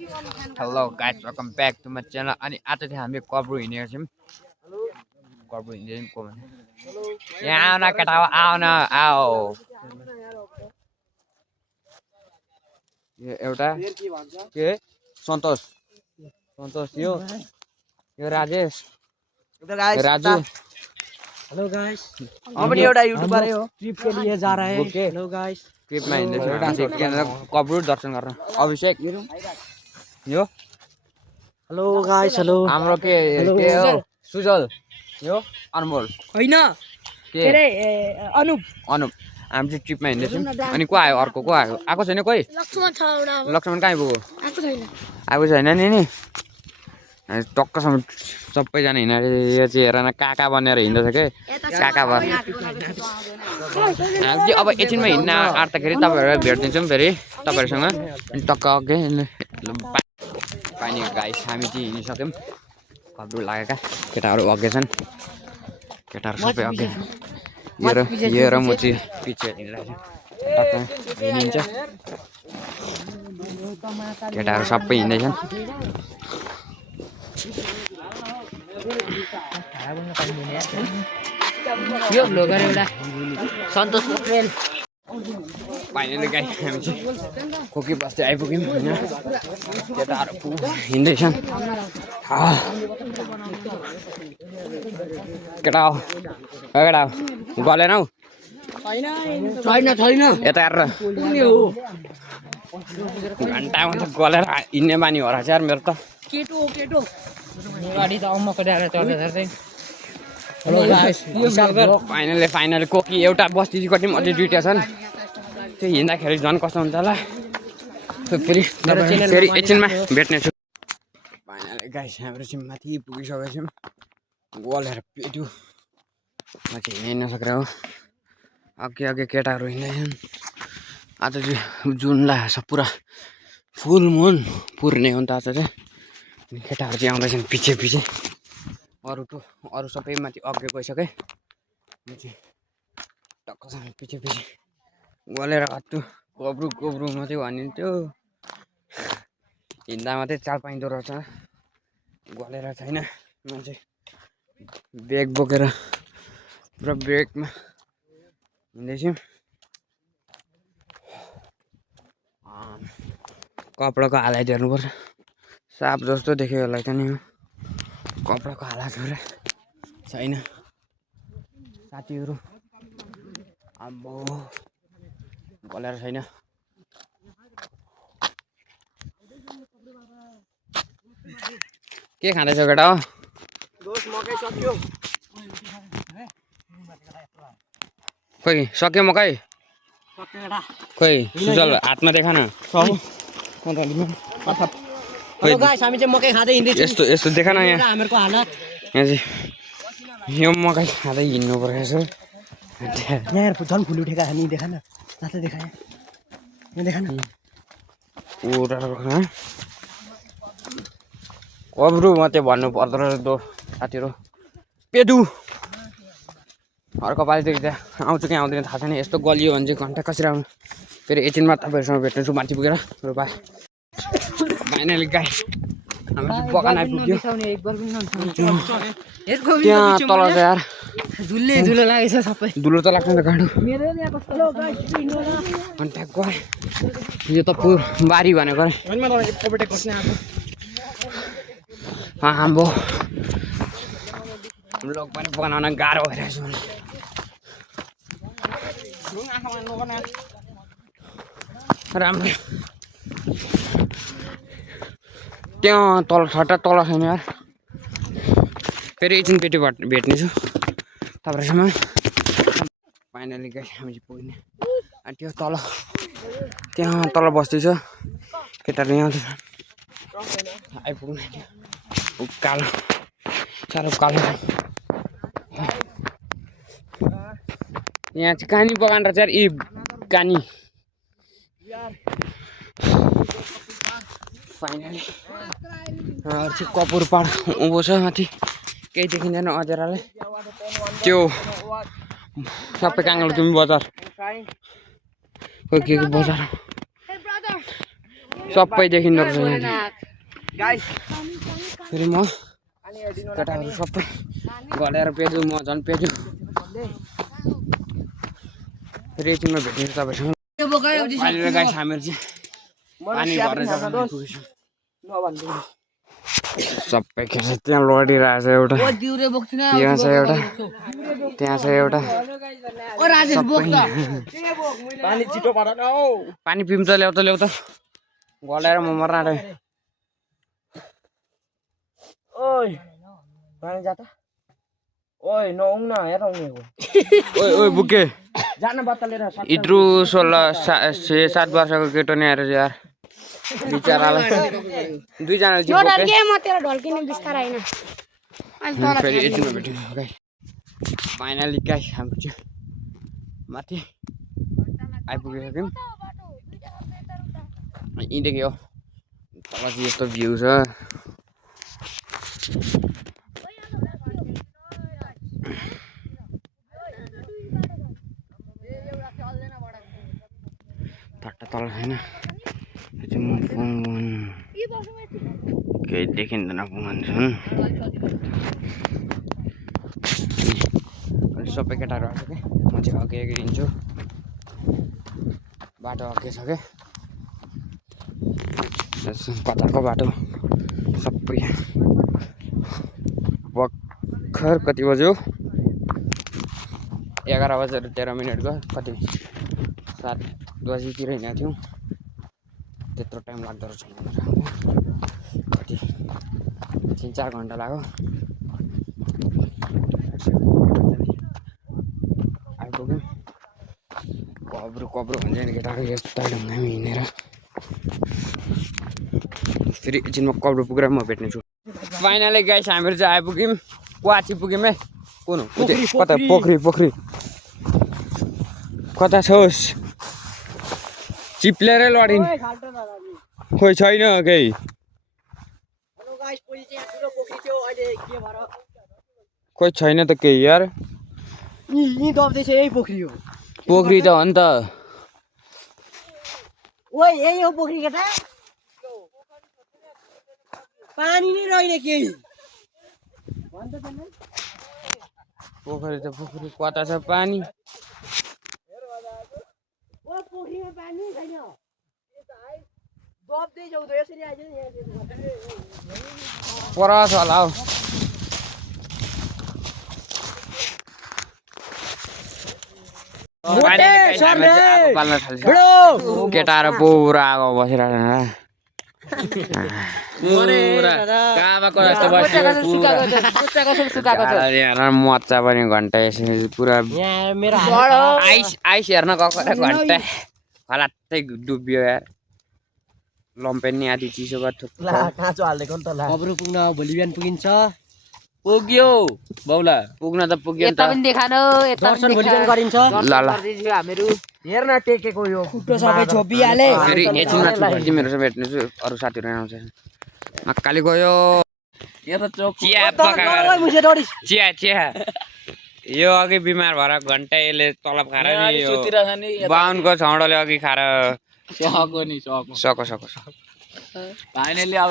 Hello guys, welcome back to my channel. अनि आज चाहिँ हामी कब्रु हिँडेको छौँ। कब्रु हिँड्दै को भने यहाँ आउन केटा आउन आओ। यो एउटा के सन्तोष यो राजेश राजू। हेलो गाइस, हम पनि एउटा युट्युबर हो, ट्रिप के लिए जा रहे हैं। हेलो गाइस, ट्रिप में कब्रु दर्शन गर्न अभिषेक यो। हेलो गाइस, हेलो हाम्रो के हो सुजल यो अनमोल हैन के रे अनुप हामी चाहिँ ट्रिपमा हिँड्दैछौँ। अनि को आयो अर्को को आयो आएको छैन कोही? लक्ष्मण छ एउटा। लक्ष्मण कहाँ आइपुग्यो? आएको छैन नि टक्कसम्म सबैजना हिँडेर यो चाहिँ हेर न काका बनेर हिँड्दैछ के काका बन। हामी चाहिँ अब एकछिनमा हिँड्न आँट्दाखेरि तपाईँहरू भेटिदिन्छौँ फेरि तपाईँहरूसँग। अनि टक्क अघि पानी गाइस हामी चाहिँ हिँडिसक्यौँ। कब्रु लागेका केटाहरू अघि छन्, केटाहरू सबै अघि। यो र म चाहिँ पछि हिँडिरहेको छु। टक्क हिँडिन्छ केटाहरू सबै हिँड्दैछन्। यो ब्लगर एउटा सन्तोष पोखरेल। फाइनली गाइस हामी चाहिँ खोकी बस्दै आइपुग्यौँ होइन। केटाहरू हिँड्दैछन्। केटा हो केटा गलेन हौ छैन यता हेरेर घन्टामा त गलेर हिँड्ने बानी हो रहेछ यार मेरो त। केटो गाडी त अम्मको डाँडा चढ्दैछ चाहिँ। हेलो गाइस, फाइनली कोकी एउटा बस्तीपट्टि पनि अझै दुईवटा छन्। त्यो हिँड्दाखेरि झन् कस्तो हुन्छ होला फेरि एकछिनमा भेट्नेछु। फाइनली गाइस हाम्रो चाहिँ माथि पुगिसकेको छौँ। गलेर पेट्यो म चाहिँ हिँड्नै नसकेर हो। अघि केटाहरू हिँड्दैछन्। आज चाहिँ जुन लागेको छ पुरा फुल मुन पुर्ने हो नि त आज चाहिँ। केटाहरू चाहिँ आउँदैछन् पछि अरू सबै माथि अघि गइसके। म चाहिँ टक्कसँग पछि गलेर हत्तु कोब्रु मात्रै भनिन्थ्यो। हिँड्दा मात्रै चाल पाइँदो रहेछ, गलेर छैन। मान्छे ब्याग बोकेर पुरा ब्यागमा हिँड्दैछौँ। कपडाको हालत हेर्नुपर्छ, साप जस्तो देख्यो होला त नि कपडाको हालत छैन। साथीहरू आम्बो गलेर छैन। के खाँदैछ केटा हो? मकै सक्यो। खोइ सक्यो मकै? खोइ सुजल हातमा देखा न। हेलो गाइस, हामी चाहिँ मकै खाँदै हिँड्दैछौँ। यस्तो देखा न यहाँ हामीहरूको हालत। यहाँ चाहिँ यो मकै खाँदै हिँड्नु पर्छ। यहाँ झन् फुल उठेका हामी देखा न जस्तै देखा यहाँ देखा न। कब्रु मात्रै भन्नु पर्दो रहेछ दो साथीहरू। पेदु अर्को पालिदेखि त्यहाँ आउँछु कि आउँदैन थाहा छैन। यस्तो गलियो भने चाहिँ घन्टा कसरी आउनु। फेरि एकछिनमा तपाईँहरूसँग भेट्नेछु माथि पुगेर। र बाई फाइनली गाइस हाम्रो चाहिँ बगान आइपुग्यो। त्यहाँ तल छ यार धुलो लागेछ सबै। धुलो त लाग्छ नि त गाडो। घन्टा गए यो त बारी भनेको आम्बो लोक पनि बनाउन गाह्रो भइरहेछ। राम्रो त्यहाँ तल छट्टा तल छैन यार। फेरि एकछिन पेटी भेट्नेछु तपाईँहरूसँग। फाइनली गाइस हामी चाहिँ पुग्ने। अनि त्यो त्यहाँ तल बस्दैछ केटाहरू यहाँ आइपुग्ने। कालो साह्रो कालो यहाँ चाहिँ कानी बगान रहेछ यार। यी कानी फाइनली चाहिँ कपुर पाड उँभो छ माथि केही देखिँदैन अँध्यारोले। त्यो सबै काङ्गलो तिमी बजार खोइ के बजार सबै देखिँदो रहेछ यहाँ फेरि म केटाहरू सबै गलेर पेजु म झन् पेजु फेरि एकछिनमा भेट्नेछु तपाईँसँग अहिले गाइस हामीहरू चाहिँ पानी भरेर जग्गामा पुगेछौँ सबै खेर त्यहाँ लडिरहेछ एउटा यहाँ छ एउटा त्यहाँ छ एउटा पानी पिउँ त ल्याउ त गलेर म मर्न आँटेँ ओइ पानी जाता ओइ नआउँ न हेर आउनेको ओइ बुके जान बत्ता लिएर इत्रु 16-7 वर्षको केटो नि आएर यार बिचरालाई दुईजनाले चाहिँ बोके म तेरो ढल्किने बिस्तारै हैन फेरि एकछिनमा भेट्यौँ गाइस फाइनली गाइस हाम्रो चाहिँ माथि आइपुगिसक्यौँ यहीँदेखि हो तल चाहिँ यस्तो भ्यू छ टट्टा तल छैन केही देखिँदैन पुगन छन् अनि सबै केटाहरू आएको क्या म चाहिँ अघि अघि हिँड्छु बाटो अघि छ क्या कताको बाटो सबै भर्खर कति बज्यो 11:13 कति 7 बजीतिर हिँडेको थियौँ त्यत्रो टाइम लाग्दो रहेछ कति 3-4 घन्टा लाग्यो आइपुग्यौँ कब्रो भन्छ नि केटाको यस्तो ढङ्गमा हिँडेर फेरि एकछिनमा कब्रो पुगेर म भेट्नेछु फाइनली गाइस हामीहरू चाहिँ आइपुग्यौँ क्वाची पुग्यौँ है कुन हो कता पोखरी कता छोस् चिप्लेरै लडिन् खोइ छैन केही खोइ छैन त केही यार पोखरी त हो नि त यही हो पोखरी केटा पानी नै रहेन केही पोखरी कता छ पानी पर छ होला हौ केटाहरू पुरा आगो बसिरहेको मजा पनि घन्टा यसरी पुरा आइस हेर्न गएको घन्टा फलात्तै डुब्यो यार लम्पेन नि आधी चिसो भयो काँचो हालिदिएको नि त कब्रो पुग्न भोलि बिहान पुगिन्छ पुग्यो बाउला पुग्न त पुग्यो नि त दर्शन भोलि बिहान गरिन्छ ल हेर्न टेकेको यो खुट्टो सबै छोपिहाले फेरि एकछिनमा तिमीहरू चाहिँ भेट्नेछु अरू साथीहरू आउँछ मक्काले गयो चिया यो अघि बिमार भएर घन्टा यसले तलब खाएर नि बाहुनको छौडोले अघि खाएर सको फाइनली अब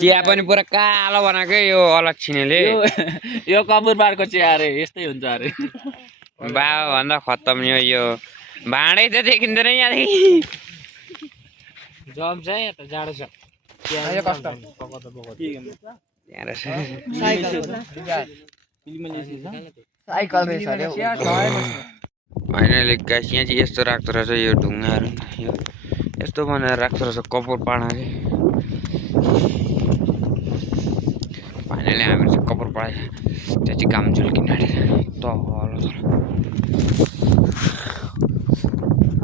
चिया पनि पुरा कालो बनाएको यो अलक्षिणीले यो कपुरबारको चिया अरे यस्तै हुन्छ अरे बाबा भन्दा खत्तम यो भाँडै त देखिँदैन यहाँदेखि जम छ यहाँ त जाडो छ फाइनली गाइस यहाँ चाहिँ यस्तो राख्दो रहेछ यो ढुङ्गाहरू यो यस्तो बनाएर राख्दो रहेछ कपुर पाडाले फाइनली हामीहरू चाहिँ कपुर पाडा त्यहाँ चाहिँ काम झुल्किन तल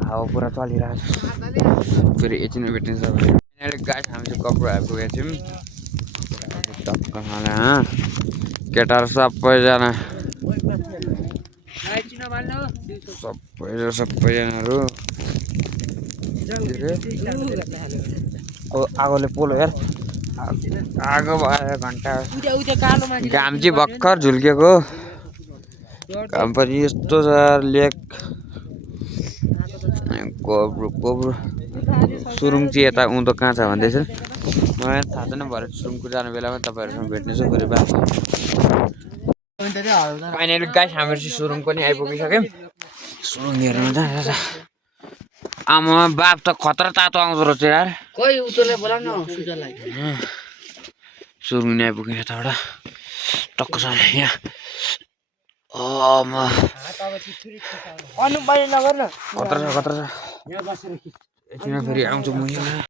हावा पुरा चलिरहेको छ फेरि एकछिनमा भेट्ने छ फाइनली गाइस हामी चाहिँ कपुर आइपुगेको छौँ केटाहरू सबैजनाहरू आगोले पोलो हेर आगो भयो घन्टा घाम चाहिँ भर्खर झुल्केको घाम पनि यस्तो छ लेक कोब्रो सुरुङ चाहिँ यता उँधो कहाँ छ भन्दैछ मलाई थाहा छैन भरे सुरुङको जाने बेलामा तपाईँहरूसँग भेट्नेछु फेरि बात फाइनली गाइस हाम्रो चाहिँ सुरुङ पनि आइपुगिसक्यौँ सुरुङ हेर्नु जान्छ आमा बाप त खतरा तातो आउँदो रहेछ यार खोइ उतोले बोला न सुजलाई सुरुङ नि आइपुग्यो यताबाट टक्क छ यहाँ अनु बाहिर नगर्न खतरा छ यहाँ बसेर एकछिनमा फेरि आउँछु म यहाँ